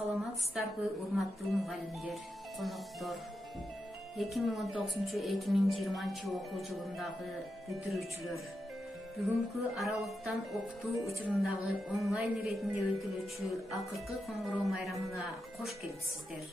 Саламатсыздарбы, урматтуу мугалимдер, коноктор. 2019-2020 окуу жылындагы бүтүрүүчүлөр. Бүгүнкү аралыктан окутуу учурундагы онлайн иретинде өтүлүүчү акыркы коңгуроо майрамына кош келипсиздер.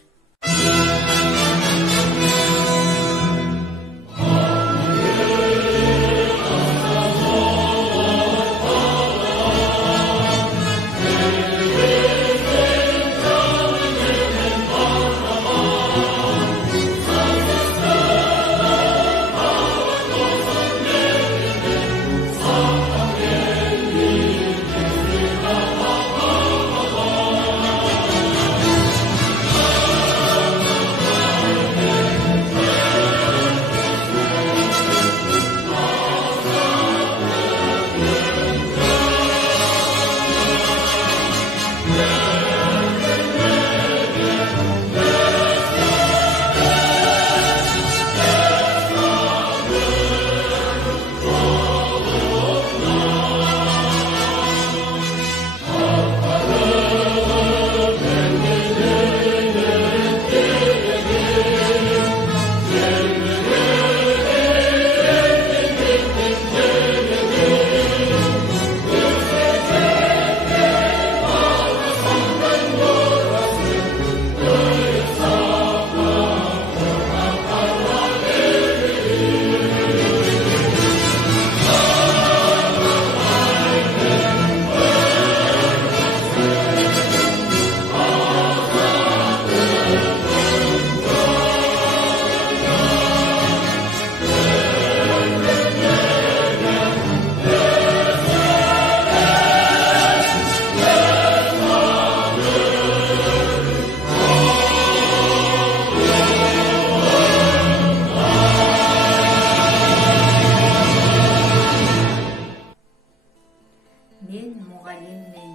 Мен мугалиммен,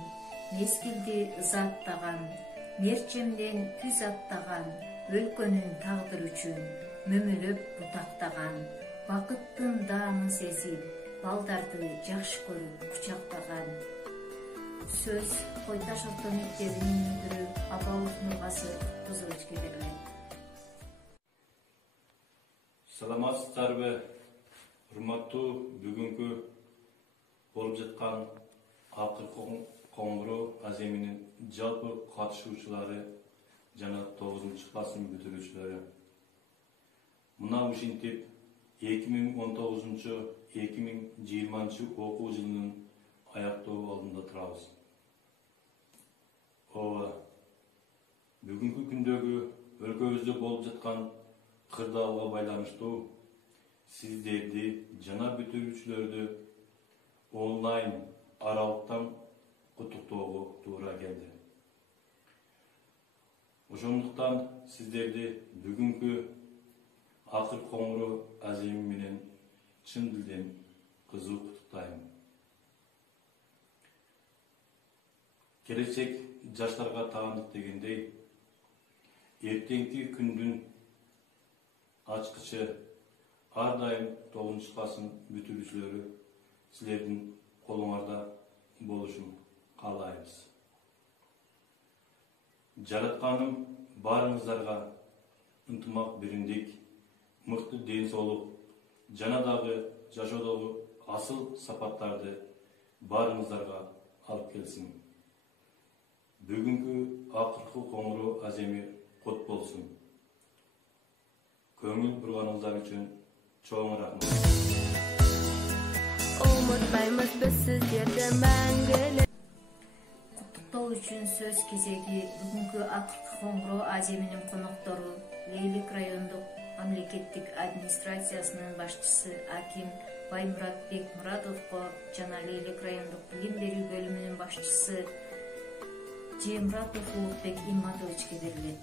мезгилди ызаттаган, мерчемден күз аттаган, өлкөнүн тагдыры үчүн мөмөлөп бутактаган, бакыттын даамын сезип, балдарды жакшы көрүп кучактаган. Сөз Койташ орто мектебинин мүдүрү Абалов Нургазы Кутузовичке берилет. Саламатсыздарбы, урматтуу бүгүнкү болуп жаткан акыркы коңгуроо аземинин жалпы катышуучулары жана 9-класстын бүтүрүүчүлөрү. Мына ушинтип 2019-2020 окуу жылынын аяктоо алдында турабыз. Бүгүнкү күндөгү өлкөбүздө болуп жаткан кырдаалга байланыштуу сиздерди жана бүтүрүүчүлөрдү онлайн аралыктан куттуктоого туура келди. Ошондуктан сиздерди бүгүнкү акыркы коңгуроо аземи менен чын дилден кызуу куттуктайм. Келечек жаштарга таандык дегендей, эртеңки күндүн ачкычы ар дайым 9-класстын бүтүрүүчүлөрү силердин колуңарда болушун каалайбыз. Жаратканым барыңыздарга ынтымак, биримдик, мыкты ден соолук жана дагы жашоодогу асыл сапаттарды барыңыздарга алып келсин. Бүгүнкү акыркы коңгуроо аземи кут болсун. Көңүл бурганыңыздар үчүн чоң рахмат. Умутпаймыз біз сіздерді мәңгілік. Куттуктоо үчүн сөз кезеги бүгүнкү акыркы коңгуроо аземинин коноктору Лейлик райондук мамлекеттик администрациясынын башчысы Аким Баймурат Бекмуратовго жана Лейлик райондук билим берүү бөлүмүнүн башчысы Жемуратов Улукбек Имматовичке берилет.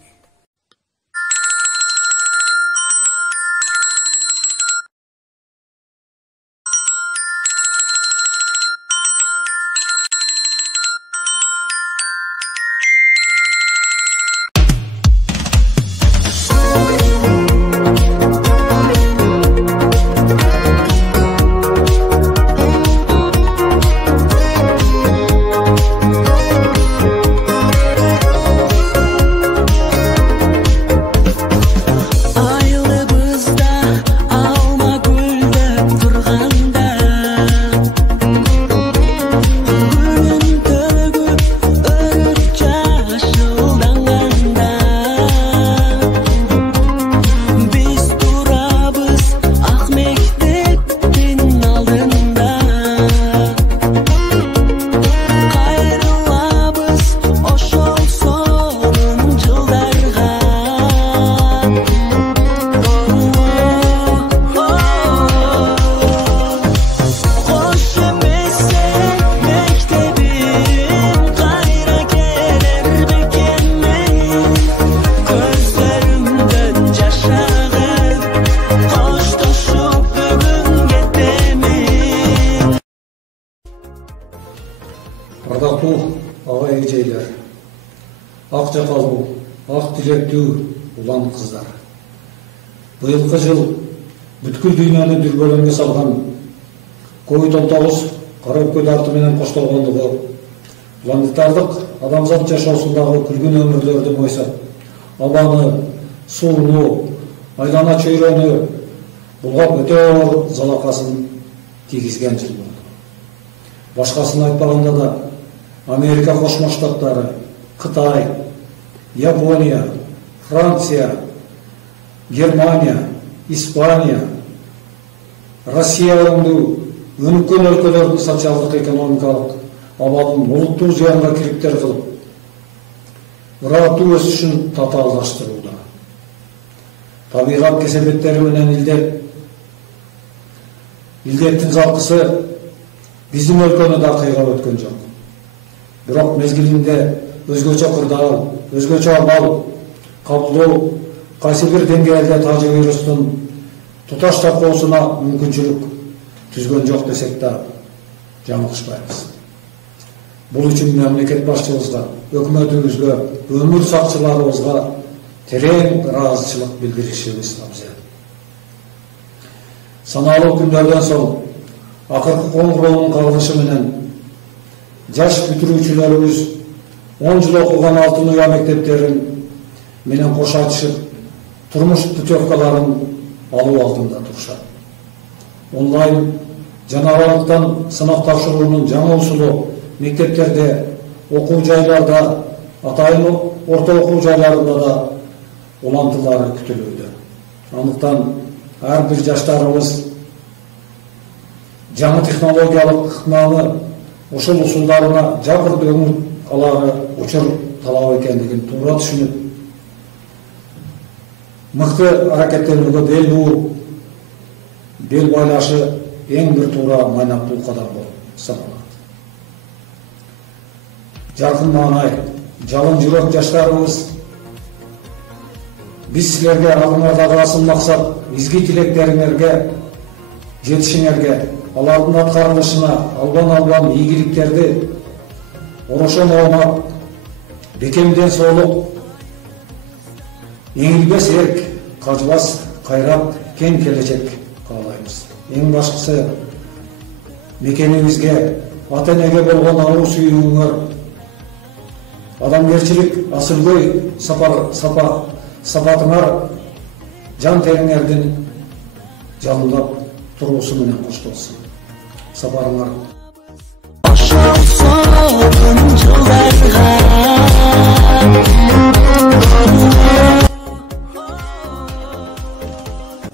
ак жакалуу, ак тилектүү улан кыздар. Быйылкы жыл бүткүл дүйнөнү дүрбөлөңгө салган COVID-19 кара өпкө дарты менен коштолгондугу планетардык адамзат жашоосундагы күлгүн өмүрлөрдү бойсап, абаны, сууну, айлана чөйрөнү булгап өтө оор залакасын тийгизген жыл болду. Башкасын айтпаганда да Америка Кошмо Штаттары, Кытай, Япония, Франция, Германия, Испания, Россия өңдүү өнүккөн өлкөлөрдүн социалдык экономикалык абалын олуттуу зыянга кириптер кылып, ырааттуу өсүшүн татаалдаштырууда. Табигат кесепеттери менен илдеттин залкысы биздин өлкөнү да кыйгап өткөн жок. Бирок мезгилинде өзгөчө кырдаал, өзгөчө абал кабылуу кайсы бир деңгээлде тажы вирустун туташ таркоосуна мүмкүнчүлүк түзгөн жок десек да жаңылышпайбыз. Бул үчүн мамлекет башчыбызга, өкмөтүбүзгө, өмүр сакчыларыбызга терең ыраазычылык билдиришибиз абзел. Саналуу күндөрдөн соң акыркы коңгуроонун кагылышы менен жаш бүтүрүүчүлөрүбүз 10 жыл окуган Алтын Уя мектептерин менен кош айтышып, турмуш путевкаларын алуу алдында турушат. Онлайн жанаралыктан сынак тапшыруунун жаңы усулу мектептерде, окуу жайларда, атайын орто окуу жайларында да улантылары күтүлүүдө. Андыктан ар бир жаштарыбыз жаңы технологиялык ыкманы ошол усулдарына жакыр дөңүп алары учур талап экендигин туура түшүнүп, мыкты аракеттенүүгө бел бууп, бел байлашы эң бир туура майнактуу кадам болуп саналат. Жаркын маанай, жалын жүрөк жаштарыбыз, биз силерге алдыңардагы асыл максат, изги тилектериңерге жетишиңерге, алардын аткарылышына албан ийгиликтерди, орошон оомак, бекемден соолук, эңилбес эрк, кажбас кайрат, кең келечек каалайбыз. Эң башкысы мекенибизге, ата энеге болгон алуу сүйүүңөр, адамгерчилик асылгөй сапатыңар жан териңердин жалындап туруусу менен коштолсун. Сапарыңар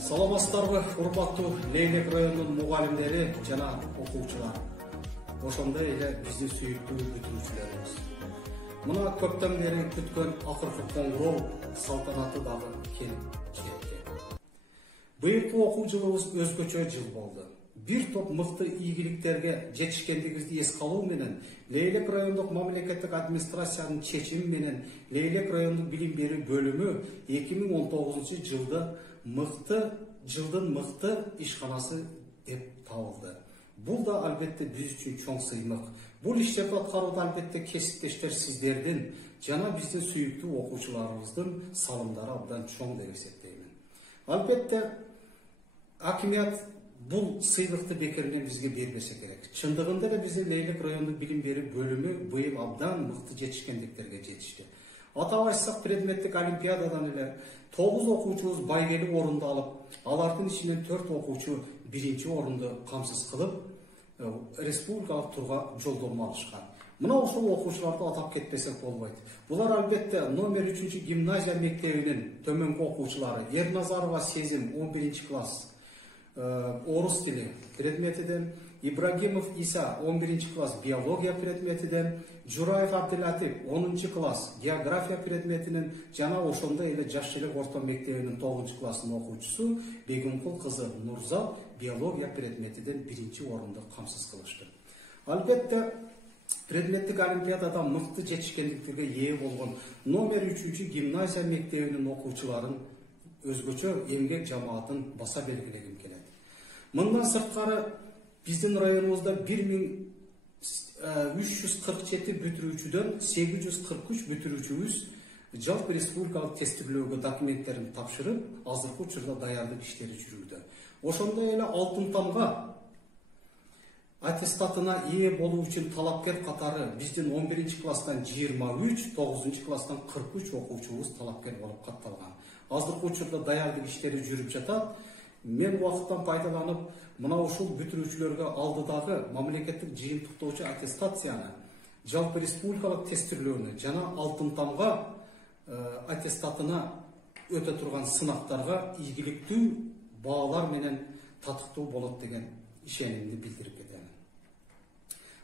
Саламатсыздарбы, урматтуу Лейлек районунун мугалимдери жана окуучулар. Ошондой эле биздин сүйүктүү бүтүрүүчүлөрүбүз. Мына көптөн бери күткөн акыркы коңгуроо салтанаты дагы келип жетти. Быйылкы окуу жылыбыз өзгөчө жыл болду. Бир топ мыкты ийгиликтерге жетишкендигибизди эске алуу менен Лейлек райондук мамлекеттик администрациянын чечими менен Лейлек райондук билим берүү бөлүмү 2019 жылдын мыкты ишканасы деп табылды. Бул да албетте биз үчүн чоң сыймык. Бул иштерди аткарууда албетте кесиптештер сиздердин жана биздин сүйүктүү окуучуларыбыздын салымдары абдан чоң деп эсептеймин. Албетте акимият бул сыйлыкты бекеринен бизге бербесе керек. Чындыгында эле биздин Лейлек райондук билим берүү бөлүмү быйыл абдан мыкты жетишкендиктерге жетишти. Атап айтсак, предметтик олимпиададан эле 9 окуучубуз байгелик орунду алып, алардын ичинен 4 окуучу биринчи орунду камсыз кылып, республикалык турга жолдорма алышкан. Мына ошол окуучуларды атап кетпесек болбойт. Булар албетте номер 3 гимназия мектебинин төмөнкү окуучулары: Ерназарова Сезим 11 класс орус тили предметиден, Ибрагимов Иса 11 класс биология предметиден, Жураев Абдылатип 10 класс география предметинен жана ошондой эле жаш элек орто мектебинин 9 класснын окуучусу Бегимкул кызы Нурзал биология предметиден 1 орунду камсыз кылышты. Албетте предметтик олимпиадада мыкты жетишкендиктерге ээ болгон номер 3 гимназия мектебинин окуучуларын өзгөчө эмгек жамаатын баса белгилегим келет. Мындан сырткары биздин районубузда 347 бүтүрүүчүдөн 843 бүтүрүүчүбүз жалпы республикалык тестирлөөгө документтерин тапшырып, азыркы учурда даярдык иштери жүрүүдө. Ошондой эле алтын тамга аттестатына ээ болуу үчүн талапкер катары биздин 11 класстан 23, 9 класстан 43 окуучубуз талапкер болуп катталган. Азыркы учурда даярдык иштери жүрүп жатат. Мен убакыттан пайдаланып, мына ушул бүтүрүүчүлөргө алдыдагы мамлекеттик жыйынтыктоочу аттестацияны, жалпы республикалык тестирлөөнү жана алтын тамга аттестатына өтө турган сынактарга ийгиликтүү баалар менен татыктуу болот деген ишенимди билдирип кетемин.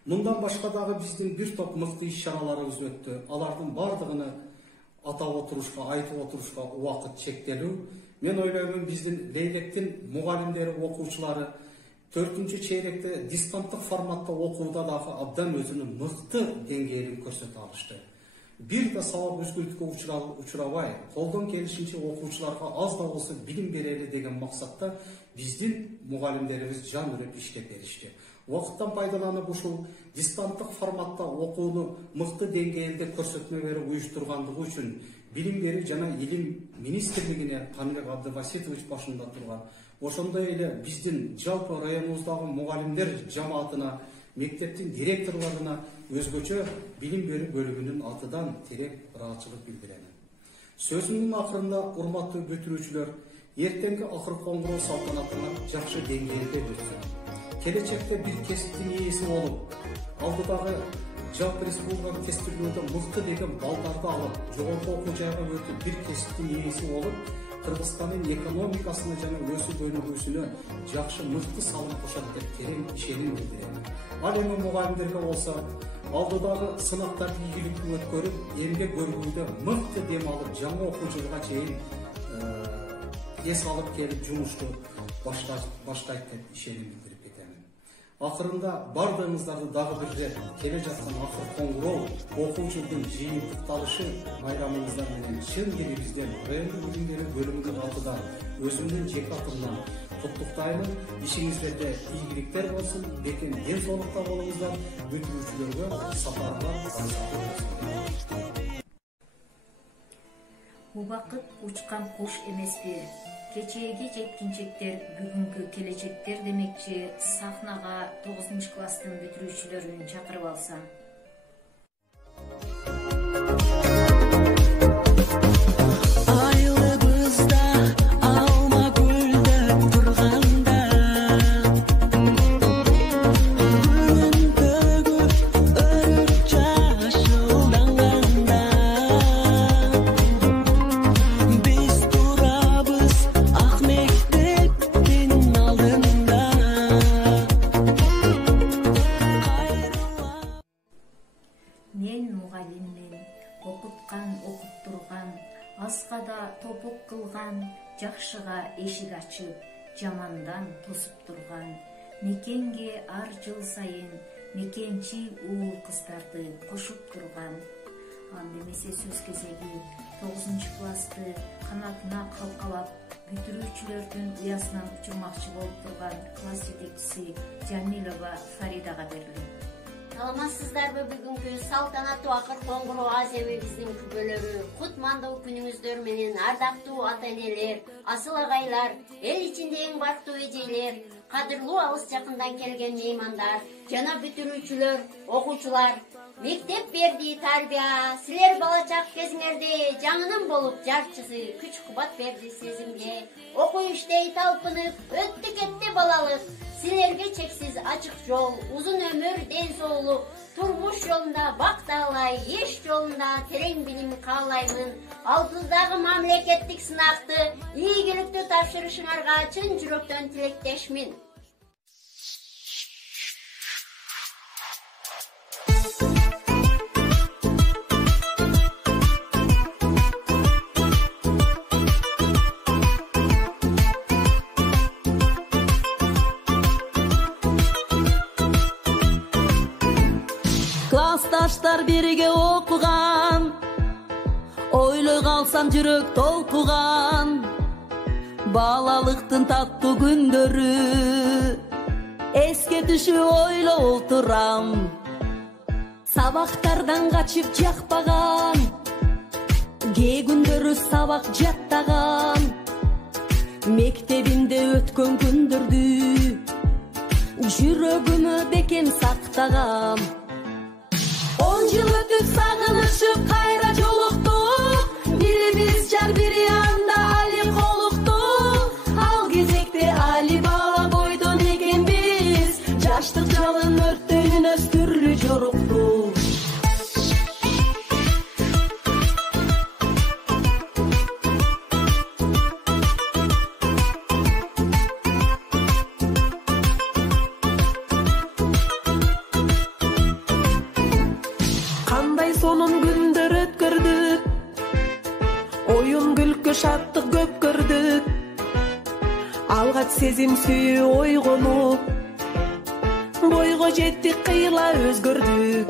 Мындан башка дагы биздин бир топ мыкты иш-чараларыбыз өттү. Алардын бардыгын атап отурушка, айтып отурушка убакыт чектелүү. Мен ойлоймун, биздин Лейлектин мугалимдери, окуучулары 4-чейректе дистанттык форматта окууда дагы абдан өзүнүн мыкты деңгээлин көрсөтө алышты. Бир да сабак өзгөртүүгө учурабай, колдон келишинче окуучуларга аз да болсо билим берели деген максатта биздин мугалимдерибиз жан үрөп иштеп беришти. Убакыттан пайдаланып ушул дистанттык форматта окууну мыкты деңгээлде көрсөтмө берип уюштургандыгы үчүн Билим берүү жана илим министрлигине Камилек Абдыбаситович башында турган, ошондой эле биздин жалпы районубуздагы мугалимдер жамаатына, мектептин директорлоруна өзгөчө билим берүү бөлүгүнүн атынан терек ыраазычылык билдирем. Сөзүмдүн акырында, урматтуу бүтүрүүчүлөр, эртеңки акыр коңгуроо салтанатына жакшы деңгээлде өтсүн. Келечекте бир кесиптин ээси болуп, алдыдагы жалпы республикалык тестирлөөдө мыкты деген балдарды алып, жогорку окуу жайга өтүп, бир кесиптин ээси болуп, Кыргызстандын экономикасына жана өсүү өнүгүүсүнө жакшы мыкты салым кошот деп терең ишеним билдирем. Ал эми мугалимдерге болсо, алдыдагы сынактарды ийгиликтүү өткөрүп, эмгек көргүүдө мыкты дем алып, жаңы окуу жылга чейин эс алып келип жумушту баштайт деп ишеним билдирип кетем. Акырында бардыгыңыздарды дагы бир рет келе жаткан акыр коңгуроо окуу жылдын жыйынтыкталышы майрамыңыздар менен чын дилибизден райондук билим берүү бөлүмүнүн атынан өзүмдүн жеке атымдан куттуктаймын. Ишиңиздерде ийгиликтер болсун, бекем ден соолукта болуңуздар, бүтүрүүчүлөргө сапарлар ырсаттуу болсун. Убакыт учкан куш эмеспи? Кечээги жеткинчектер бүгүнкү келечектер демекчи, сахнага 9 класстын бүтүрүүчүлөрүн чакырып алсам. Топук кылган, жакшыга эшик ачып, жамандан тосуп турган, мекенге ар жыл сайын мекенчи уул кыздарды кошуп турган. Андемесе сөз кезеги 9 классты канатына калкалап, бүтүрүүчүлөрдүн уясынан учурмакчы болуп турган класс жетекчиси Жамилова Фаридага берилет. Саламатсыздарбы, бүгүнкү салтанаттуу акыр коңгуроо аземибиздин күбөлөрү, кутмандуу күнүңүздөр менен ардактуу ата-энелер, асыл агайлар, эл ичинде эң бактуу эжелер, кадырлуу алыс жакындан келген меймандар жана бүтүрүүчүлөр, окуучулар, мектеп берди тарбия, силер бала чак кезиңерде жаңынын болуп жарчысы, күч кубат берди сезимге, окуу иштей талпынып, өттү кетти балалык. Силерге чексиз ачык жол, узун өмүр, ден соолук, турмуш жолунда бак таалай, иш жолунда терең билим каалаймын. Алдыңыздагы мамлекеттик сынакты ийгиликтүү тапшырышыңарга чын жүрөктөн тилектешмин. Классташтар бирге окуган, ойлой калсам жүрөк толкуган, балалыктын таттуу күндөрү эске түшүп ойлоп отурам. Сабактардан качып жакпаган, кээ күндөрү сабак жаттаган, мектебимде өткөн күндөрдү жүрөгүмө бекем сактагам. 10 жыл өтүп сагынышып кайра жолуктук, бирибиз жар бири анда али колуктук. Ал кезекте али бала бойдон экенбиз, жаштык жалын өрттөнүнөз түрлү жоруктук. Сонун күндөр өткөрдүк, оюн күлкү шаттык көп көрдүк. Алгач сезим сүйүү ойгонуп, бойго жеттик кыйла өзгөрдүк.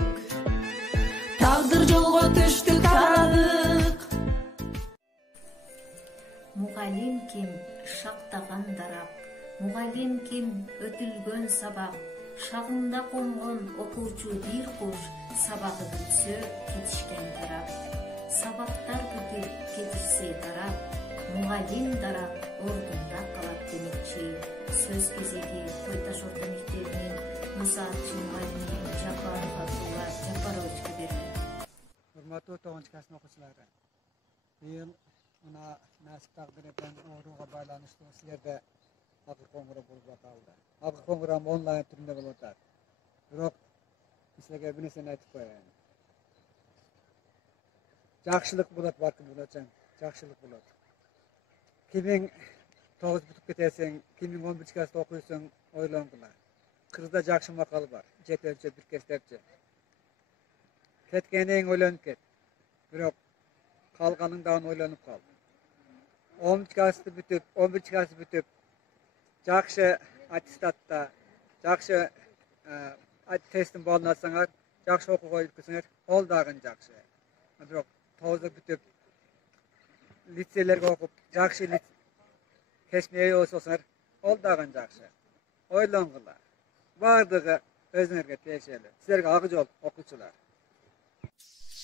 Тагдыр жолго түштүк тарадык. Мугалим ким шактаган дарак, мугалим ким өтүлгөн сабак, шагында конгон окуучу бир куш, сабагы бүтсө кетишкен тарап. Сабактар бүтүп кетишсе тарап, мугалим дарак ордунда калат демекчи. Сөз кезеги Той Таш орто мектебинин Муса мугалими Жапаров Абдулла Жапаровичке берилет. Урматтуу 9 класстын окуучулары, быйыл мына насип тагдыр эткен ооруга байланыштуу силерде акыл коңгуроо болуп аталды. Акыл коңгуроо онлайн түрүндө болуп атат. Бирок силерге бир нерсени айтып коеюн. Жакшылык болот балким болочу, жакшылык болот. Кимиң 9 бүтүп кетесиң, кимиң 11 класста окуйсуң, ойлонгула. Кыргызда жакшы макал бар, жетелче бир кестепчи. Кеткениң ойлонуп кет. Бирок калганыңдан ойлонуп кал. 11 класты бүтүп, жакшы аттестатта, жакшы тесттин балын алсаңар, жакшы окууга үлгүрсөңөр, ол дагы жакшы. Бирок 9 бүтүп, лицейлерге окуп, жакшы кесмей болсоңор, ол дагы жакшы. Ойлонгула. Бардыгы өзүңөргө тиешелүү. Силерге ак жол окуучулар.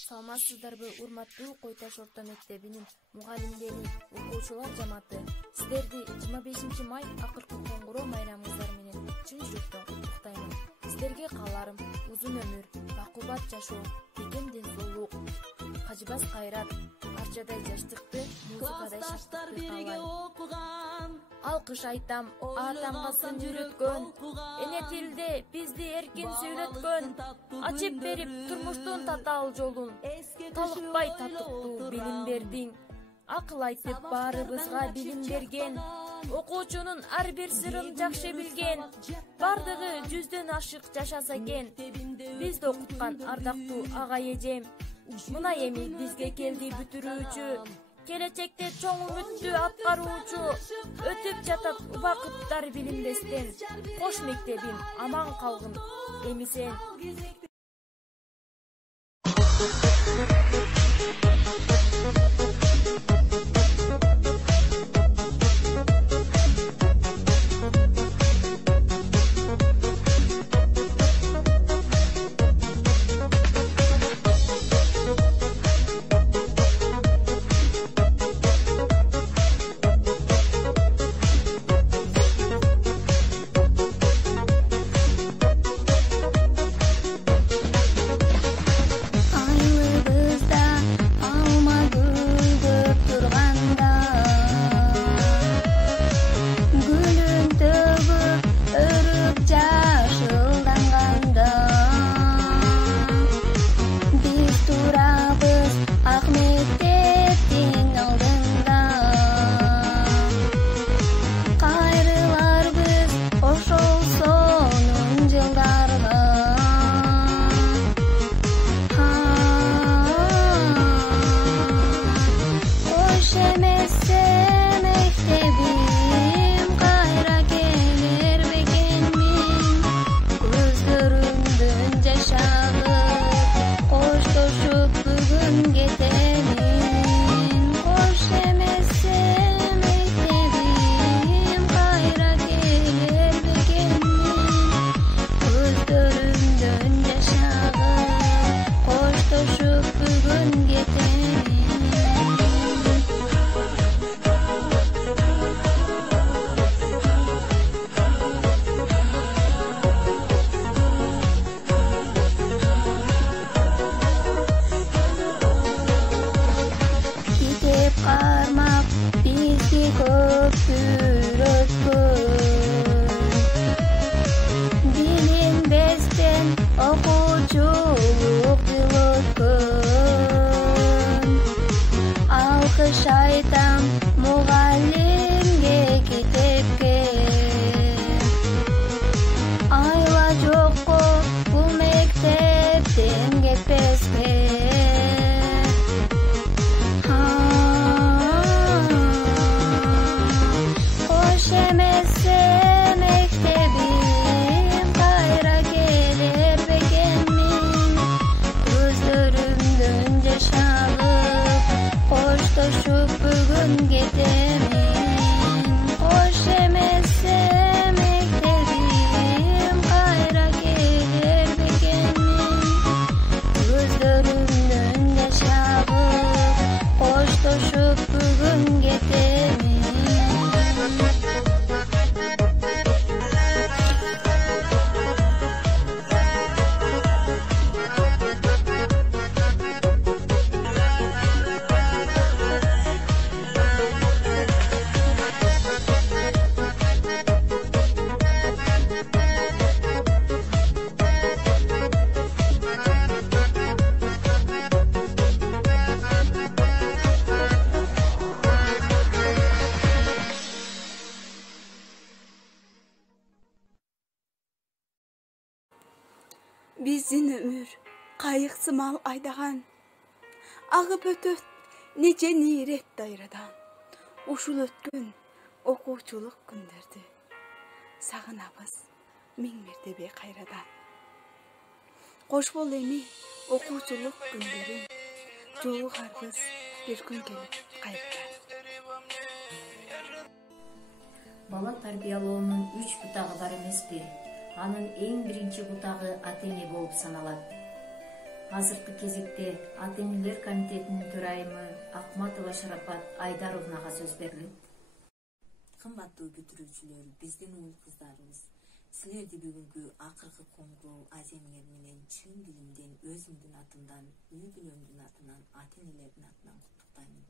Саламатсыздарбы, урматтуу Кой Таш орто мектебинин мугалимдери, окуучулар жамааты. Сиздерди 25 май акыркы коңгуроо майрамыңыздар менен чын жүрөктөн куттуктаймын. Сиздерге кааларым узун өмүр, бакубат жашоо, бекем ден соолук, кажыбас кайрат, арчадай жаштыкты, музыкадай шаттыкты каалайм. Алкыш айтам, атамга сын үйрөткөн, эне тилде бизди эркин сүйлөткөн, ачып берип турмуштун татаал жолун, талыкпай татыктуу билим бердиң. Акыл айтып баарыбызга билим берген, окуучунун ар бир сырын жакшы билген, бардыгы 100дөн ашык жашаса экен. Бизди окуткан ардактуу ага эжем, мына эми бизге келди бүтүрүүчү, келечекте чоң үмүттү аткаруучу, өтүп жатат убакыттар билимдестен. Кош мектебим аман калгын эмисен. Are you кармап бизди көп үйрөткөн. Билинбестен окуучулук жыл өткөн. Алкыш айтам мугалимге китепке. Айла жокко бул мектептен кетпеске. Кош эмесе мектебим кайра келер бекенмин. Көздөрүмдөн жаш алып коштошуп бүгүн кетемин. Кош эмесе мектебим кайра келер бекенмин. Көздөрүмдөн жаш алып коштошуп бүгүн кетемин. Биздин өмүр кайык сымал айдаган, агып өтөт нече нирет дайрадан. Ушул өткөн окуучулук күндөрдү сагынабыз миң мертебе кайрадан. Кош бол эми окуучулук күндөрүн жолугарбыз бир күн келип кайрадан. Бала тарбиялоонун 3 бутагы бар эмеспи? Анын эң биринчи бутагы ата-эне болуп саналат. Азыркы кезекте ата-энелер комитетинин төрайымы Акматова Шарапат Айдаровнага сөз берилет. Кымбаттуу бүтүрүүчүлөр, биздин уул кыздарыбыз, силерди бүгүнкү акыркы коңгуроо аземиңер менен чын дилимден, өзүмдүн атымдан, үй бүлөмдүн атынан, ата-энелердин атынан куттуктайм.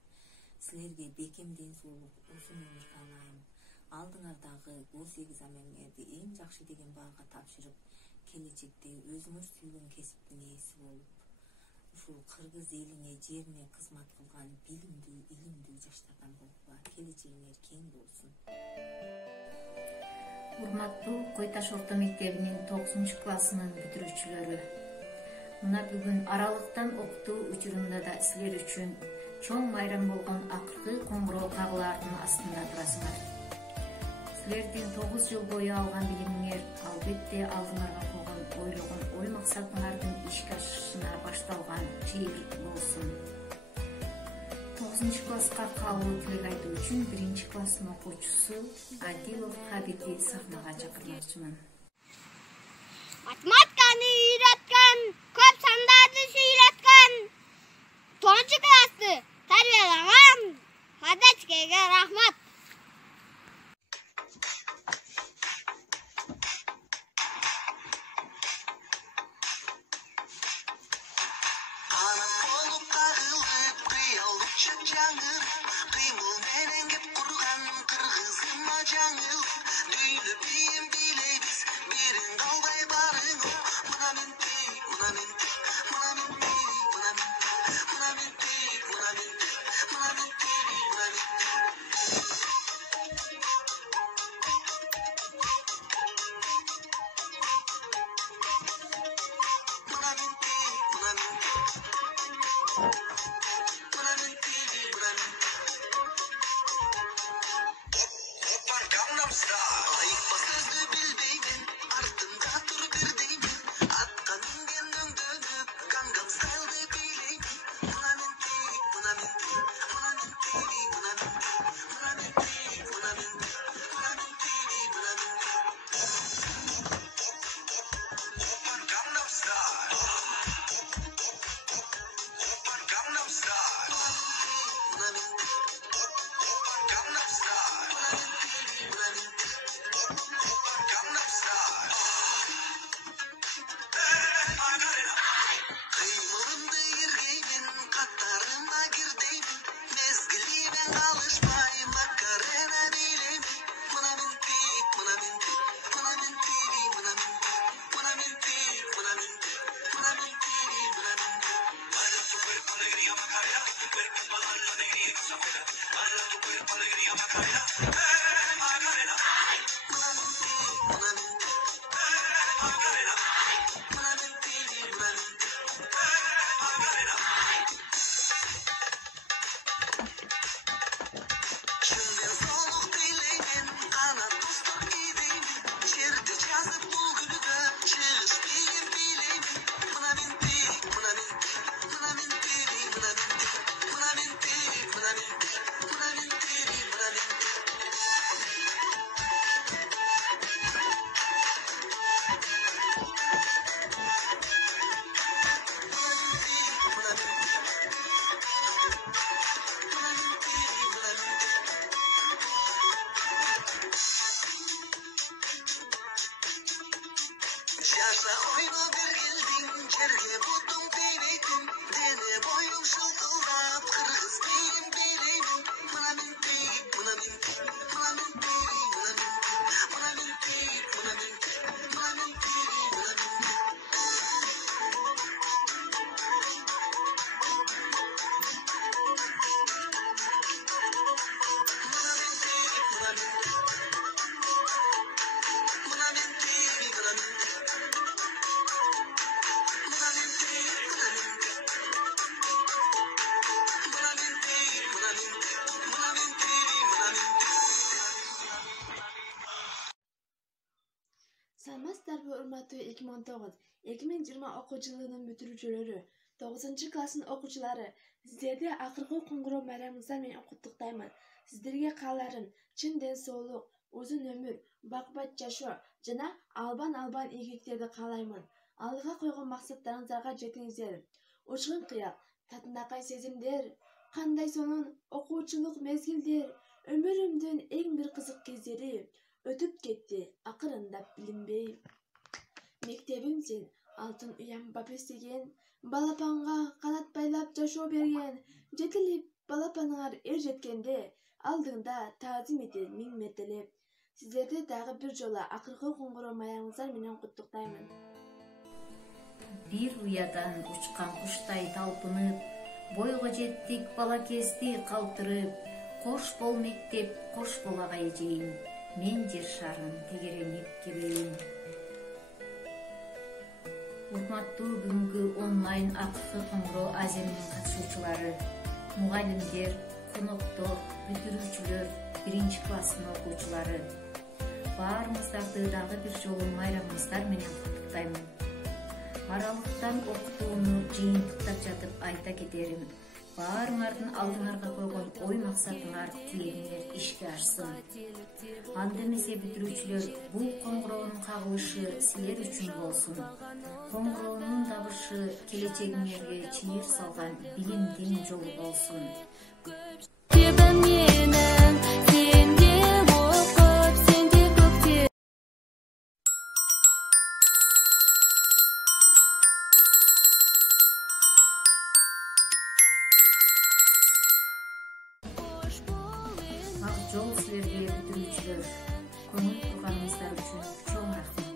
Силерге бекем ден соолук, узун өмүр каалайм. Алдыңардагы 18 амелиңерди эң жакшы деген баага тапшырып, келечекте өзүңөр сүйгөн кесиптин ээси болуп, ушул кыргыз элине, жерине кызмат кылган билимдүү, илимдүү жаштардан болуп, келечегиңер кең болсун. Урматтуу Кой Таш орто мектебинин 9-классынын бүтүрүүчүлөрү, мына бүгүн аралыктан окутуу учурунда да силер үчүн чоң майрам болгон акыркы коңгуроо кагылаардын астында турасыңар. Силердин 9 жыл бою алган билимиңер албетте алдыңарга койгон ойлогон ой максатыңардын ишке ашышына башталган чебит болсун. 9-класска кабыл тилек айтуу үчүн 1-класстын окуучусу Адилов Хабиби сахнага чакырмакчымын. Математиканы үйрөткөн, көп сандарды сүйлөткөн 9-классты тарбиялаган Мадачкеге рахмат. Mına Саламатсыздарбы, урматтуу 2019-2020 окуу жылынын бүтүрүүчүлөрү, 9-класстын окуучулары, сиздерди акыркы коңгуроо майрамыңыздар менен куттуктаймын. Сиздерге кааларым чын ден соолук, узун өмүр, бакбат жашоо жана албан ийгиликтерди каалаймын. Алдыга койгон максаттарыңыздарга жетиңиздер. Учкун кыял, татынакай сезимдер, кандай сонун окуучулук мезгилдер, өмүрүмдүн эң бир кызык кездери өтүп кетти, акырындап билинбей. Мектебим сен, алтын уям бап эстеген, балапанга канат байлап жашоо берген, жетилип балапаныңар эр жеткенде, алдыңда таазим этем миң мертелеп. Сиздерди дагы бир жолу акыркы коңгуроо майрамыңыздар менен куттуктаймын. Бир уядан учкан куштай талпынып, бойго жеттик бала кезде калтырып, кош бол мектеп, кош бол агай эжейим, мен жер шарын тегеренип келейин. Урматтуу бүгүнкү онлайн акыркы коңгуроо аземинин катышуучулары, мугалимдер, коноктор, бүтүрүүчүлөр, 1-класстын окуучулары. Баарыңыздарды дагы бир жолу майрамыңыздар менен куттуктаймын. Аралыктан окутууну жыйынтыктап жатып айта кетерим. Баарыңардын алдыңарга койгон ой максатыңар, тилегиңер ишке ашсын. Анда эмесе бүтүрүүчүлөр, бул коңгуроонун кагылышы силер үчүн болсун. Коңгуроонун дабышы келечегиңерге чыйыр салган билимдин жолу болсун. Ак жол силерге бүтүрүүчүлөр, көңүл бурганыңыздар үчүн чоң рахмат.